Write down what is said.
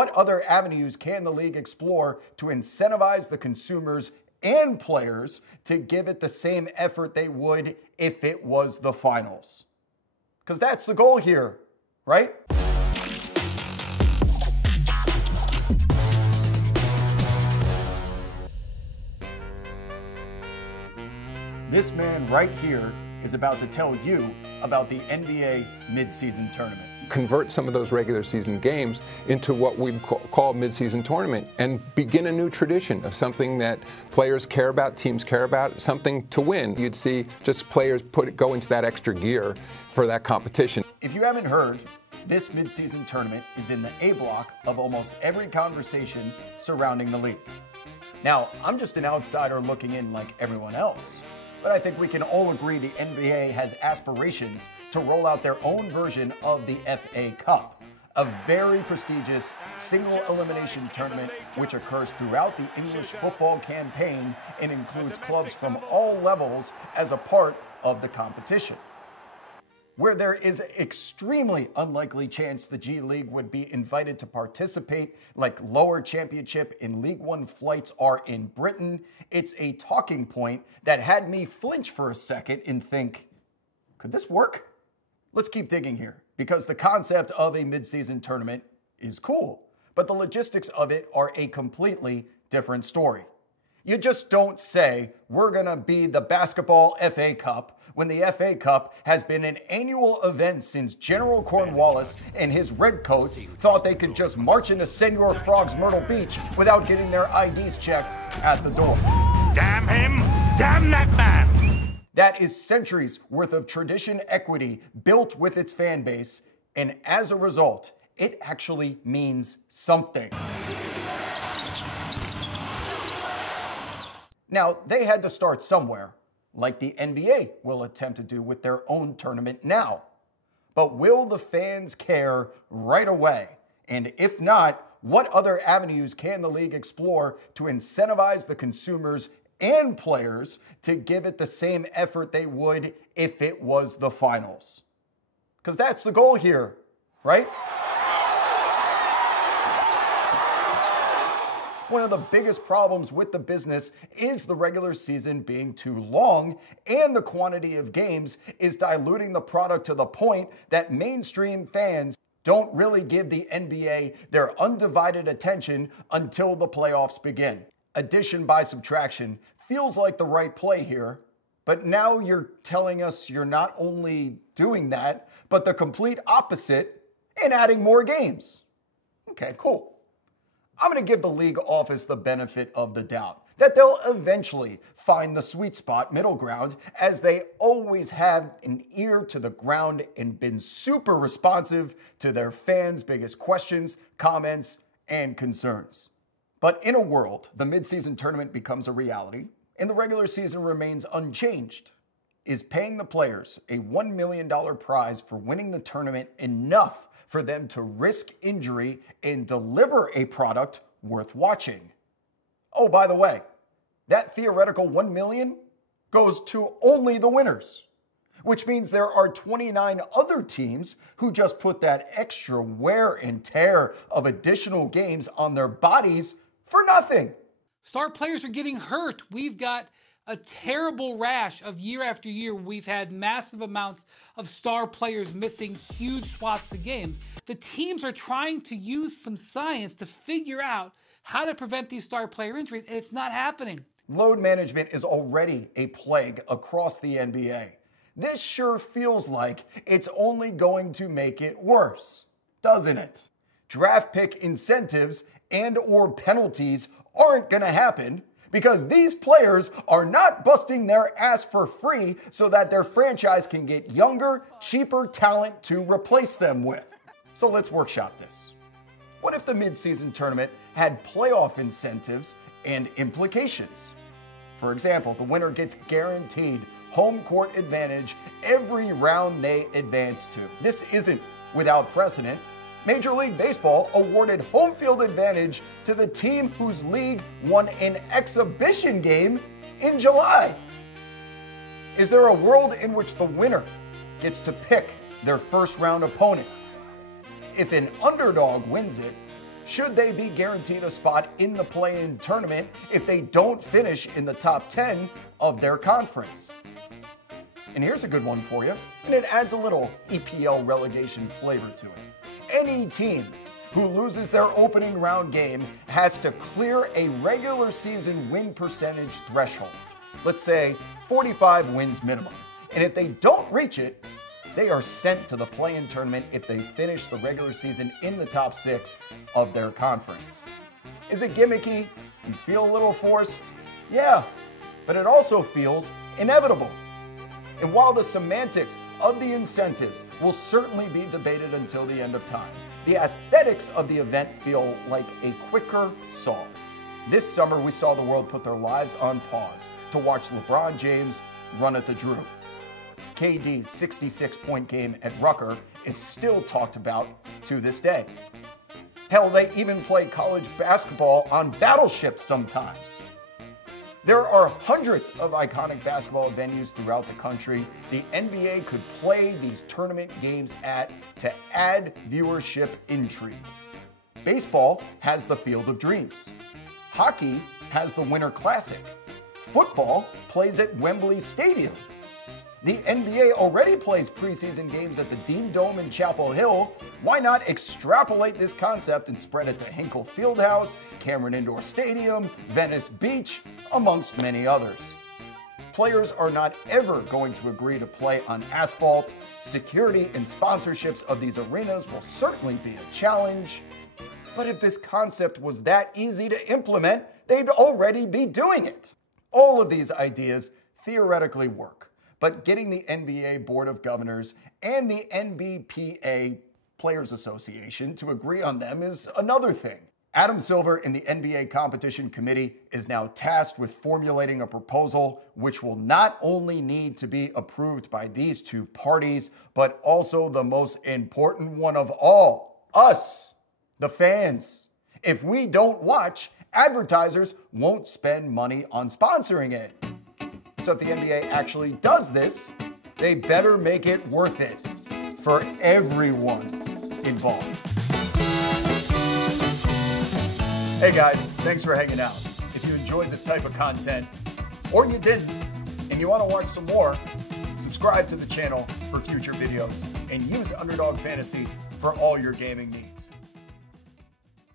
What other avenues can the league explore to incentivize the consumers and players to give it the same effort they would if it was the finals? Because that's the goal here, right? This man right here is about to tell you about the NBA Midseason Tournament. Convert some of those regular season games into what we call Midseason Tournament and begin a new tradition of something that players care about, teams care about, something to win. You'd see just players go into that extra gear for that competition. If you haven't heard, this Midseason Tournament is in the A block of almost every conversation surrounding the league. Now, I'm just an outsider looking in like everyone else. But I think we can all agree the NBA has aspirations to roll out their own version of the FA Cup, a very prestigious single elimination tournament which occurs throughout the English football campaign and includes clubs from all levels as a part of the competition. Where there is an extremely unlikely chance the G League would be invited to participate, like lower championship and League One flights are in Britain, it's a talking point that had me flinch for a second and think, could this work? Let's keep digging here, because the concept of a mid-season tournament is cool, but the logistics of it are a completely different story. You just don't say, we're gonna be the basketball FA Cup, when the FA Cup has been an annual event since General Cornwallis and his redcoats thought they could just march into Senor Frog's Myrtle Beach without getting their IDs checked at the door. Damn him! Damn that man! That is centuries worth of tradition equity built with its fan base, and as a result, it actually means something. Now, they had to start somewhere, like the NBA will attempt to do with their own tournament now. But will the fans care right away? And if not, what other avenues can the league explore to incentivize the consumers and players to give it the same effort they would if it was the finals? Because that's the goal here, right? One of the biggest problems with the business is the regular season being too long, and the quantity of games is diluting the product to the point that mainstream fans don't really give the NBA their undivided attention until the playoffs begin. Addition by subtraction feels like the right play here, but now you're telling us you're not only doing that, but the complete opposite and adding more games. Okay, cool. I'm going to give the league office the benefit of the doubt that they'll eventually find the sweet spot middle ground, as they always have an ear to the ground and been super responsive to their fans' biggest questions, comments, and concerns. But in a world the midseason tournament becomes a reality and the regular season remains unchanged, is paying the players a $1 million prize for winning the tournament enough for them to risk injury and deliver a product worth watching? Oh, by the way, that theoretical $1 million goes to only the winners, which means there are 29 other teams who just put that extra wear and tear of additional games on their bodies for nothing. Star players are getting hurt. We've got a terrible rash of year after year. We've had massive amounts of star players missing huge swaths of games. The teams are trying to use some science to figure out how to prevent these star player injuries, and it's not happening. Load management is already a plague across the NBA. This sure feels like it's only going to make it worse, doesn't it? Draft pick incentives and/or penalties aren't going to happen, because these players are not busting their ass for free so that their franchise can get younger, cheaper talent to replace them with. So let's workshop this. What if the midseason tournament had playoff incentives and implications? For example, the winner gets guaranteed home court advantage every round they advance to. This isn't without precedent. Major League Baseball awarded home field advantage to the team whose league won an exhibition game in July. Is there a world in which the winner gets to pick their first round opponent? If an underdog wins it, Should they be guaranteed a spot in the play-in tournament if they don't finish in the top 10 of their conference? And here's a good one for you, and it adds a little EPL relegation flavor to it. Any team who loses their opening round game has to clear a regular season win percentage threshold. Let's say 45 wins minimum. And if they don't reach it, they are sent to the play-in tournament if they finish the regular season in the top 6 of their conference. Is it gimmicky? You feel a little forced? Yeah, but it also feels inevitable. And while the semantics of the incentives will certainly be debated until the end of time, the aesthetics of the event feel like a quicker solve. This summer, we saw the world put their lives on pause to watch LeBron James run at the Drew. KD's 66-point game at Rucker is still talked about to this day. Hell, they even play college basketball on battleships sometimes. There are hundreds of iconic basketball venues throughout the country the NBA could play these tournament games at to add viewership intrigue. Baseball has the Field of Dreams. Hockey has the Winter Classic. Football plays at Wembley Stadium. The NBA already plays preseason games at the Dean Dome in Chapel Hill. Why not extrapolate this concept and spread it to Hinkle Fieldhouse, Cameron Indoor Stadium, Venice Beach, amongst many others? Players are not ever going to agree to play on asphalt. Security and sponsorships of these arenas will certainly be a challenge. But if this concept was that easy to implement, they'd already be doing it. All of these ideas theoretically work. But getting the NBA Board of Governors and the NBPA Players Association to agree on them is another thing. Adam Silver in the NBA Competition Committee is now tasked with formulating a proposal which will not only need to be approved by these two parties, but also the most important one of all, us, the fans. If we don't watch, advertisers won't spend money on sponsoring it. So if the NBA actually does this, they better make it worth it for everyone involved. Hey guys, thanks for hanging out. If you enjoyed this type of content, or you didn't, and you want to watch some more, subscribe to the channel for future videos and use Underdog Fantasy for all your gaming needs.